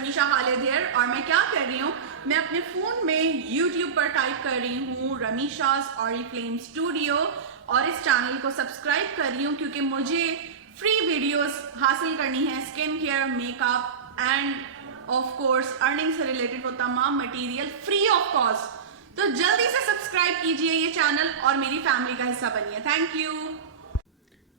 रमीशा Khalid here. और मैं क्या कर रही हूँ, मैं अपने फ़ोन में YouTube पर टाइप कर रही हूँ रमीशा's ऑरिफ्लेम स्टूडियो और इस चैनल को सब्सक्राइब कर रही हूँ क्योंकि मुझे फ्री वीडियोस हासिल करनी है skin care, makeup end of course earning से रिलेटेड वो तमाम मटेरियल फ्री ऑफ कॉस्ट। तो जल्दी से सब्सक्राइब कीजिए ये चैनल और मेरी फैमिली का हिस्सा बनिए। Thank you.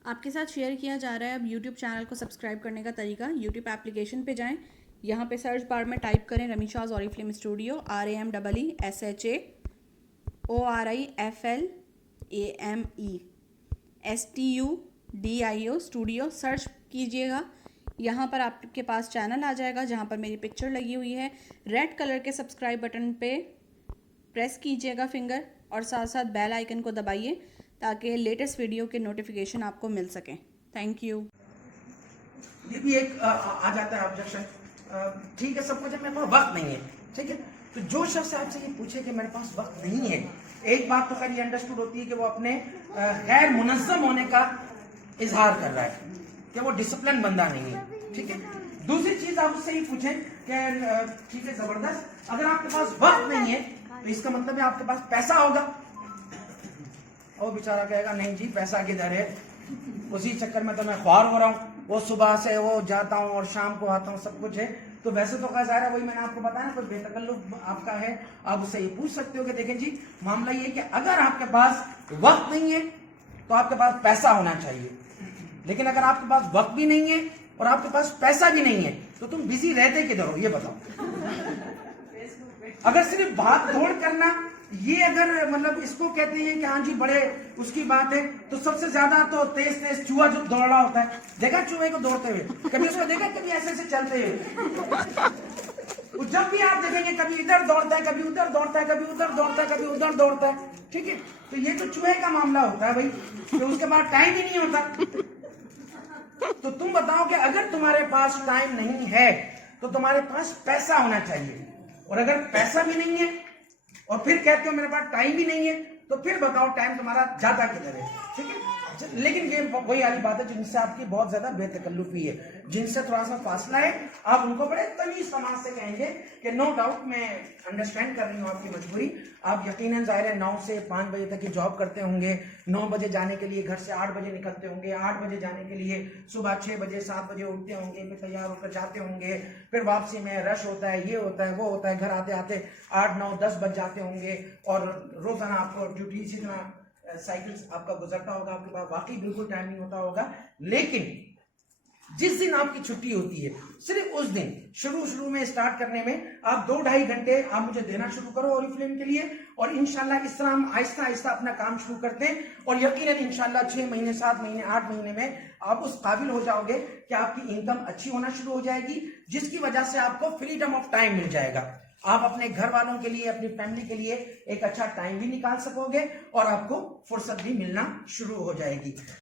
आपके साथ शेयर किया जा रहा है अब YouTube चैनल को सब्सक्राइब करने का तरीका। YouTube एप्लीकेशन पे जाएं, यहाँ पे सर्च बार में टाइप करें Rameesha's Oriflame studio, RAMEESHAORIFLAME studio search कीजिएगा। यहाँ पर आपके पास चैनल आ जाएगा जहाँ पर मेरी पिक्चर लगी हुई है। रेड कलर के सब्सक्राइब बटन पे प्रेस कीजिएगा फिंगर और साथ साथ बेल आइकन को दबाइए ताकि लेटेस्ट वीडियो के नोटिफिकेशन आपको मिल सकें। Thank you. ये भी एक आ जाता है ऑब्जेक्शन। ठीक है, सब कुछ है, मेरे पास वक्त नहीं है। ठीक है, तो जो शख्स आपसे ये पूछे कि मेरे पास वक्त नहीं है, एक बात तो खैर ये अंडरस्टूड होती है कि वो अपने गैर मुनज़्ज़म होने का इजहार कर रहा है कि वो डिसिप्लिन बंदा नहीं है। ठीक है, दूसरी चीज आप उससे ये पूछें कि ठीक है जबरदस्त, अगर आपके पास वक्त नहीं है तो इसका मतलब है आपके पास पैसा होगा। और बेचारा कहेगा नहीं जी पैसा किधर है, उसी चक्कर में तो मैं ख्वार हो रहा हूँ, वो सुबह से वो जाता हूँ और शाम को आता हूँ, सब कुछ है। तो वैसे तो खैर है, वही मैंने आपको बताया ना, कोई बेतकल्लुफ आपका है, आप उससे ये पूछ सकते हो कि देखें जी मामला ये कि अगर आपके पास वक्त नहीं है तो आपके पास पैसा होना चाहिए, लेकिन अगर आपके पास वक्त भी नहीं है और आपके पास पैसा भी नहीं है तो तुम बिजी रहते किधर हो ये बताओ। अगर सिर्फ भाग दौड़ करना ये अगर मतलब इसको कहते हैं कि हाँ जी बड़े उसकी बात है, तो सबसे ज्यादा तो तेज तेज चूहा जो दौड़ रहा होता है, देखा चूहे को दौड़ते हुए, कभी उसको देखा कभी ऐसे ऐसे चलते हुए। जब भी आप देखेंगे कभी इधर दौड़ता है, कभी उधर दौड़ता है, कभी उधर दौड़ता है, कभी उधर दौड़ता है। ठीक है, तो ये तो चूहे का मामला होता है भाई, तो उसके बाद टाइम ही नहीं होता। तो तुम बताओ कि अगर तुम्हारे पास टाइम नहीं है तो तुम्हारे पास पैसा होना चाहिए, और अगर पैसा भी नहीं है और फिर कहते हो मेरे पास टाइम भी नहीं है, तो फिर बताओ टाइम तुम्हारा जाता किधर है। ठीक है, लेकिन ये वही वाली बात है जिनसे आपकी बहुत ज्यादा बेतकल्लुफी है, जिनसे थोड़ा सा फासला है, आप उनको बड़े तमीज समाज से कहेंगे कि नो डाउट मैं अंडरस्टैंड कर रही हूँ आपकी मजबूरी। आप यकीनन जाहिर है 9 से 5 बजे तक की जॉब करते होंगे, 9 बजे जाने के लिए घर से 8 बजे निकलते होंगे, 8 बजे जाने के लिए सुबह 6 बजे 7 बजे उठते होंगे, फिर तैयार होकर जाते होंगे, फिर वापसी में रश होता है, ये होता है वो होता है, घर आते आते 8 9 10 बज जाते होंगे, और रोजाना आपको ड्यूटी इसी तरह साइकिल आपका गुजरता होगा, आपके पास वाकई बिल्कुल टाइम नहीं होता होगा। लेकिन जिस दिन आपकी छुट्टी होती है, सिर्फ उस दिन शुरू में स्टार्ट करने में आप 2-2.5 घंटे आप मुझे देना शुरू करो ऑरिफ्लेम के लिए, और इंशाल्लाह इस तरह हम आहिस्ता आहिस्ता अपना काम शुरू करते हैं, और यकीनन इंशाल्लाह 6 महीने 7 महीने 8 महीने में आप उस काबिल हो जाओगे कि आपकी इनकम अच्छी होना शुरू हो जाएगी, जिसकी वजह से आपको फ्रीडम ऑफ टाइम मिल जाएगा। आप अपने घर वालों के लिए, अपनी फैमिली के लिए एक अच्छा टाइम भी निकाल सकोगे और आपको फुर्सत भी मिलना शुरू हो जाएगी।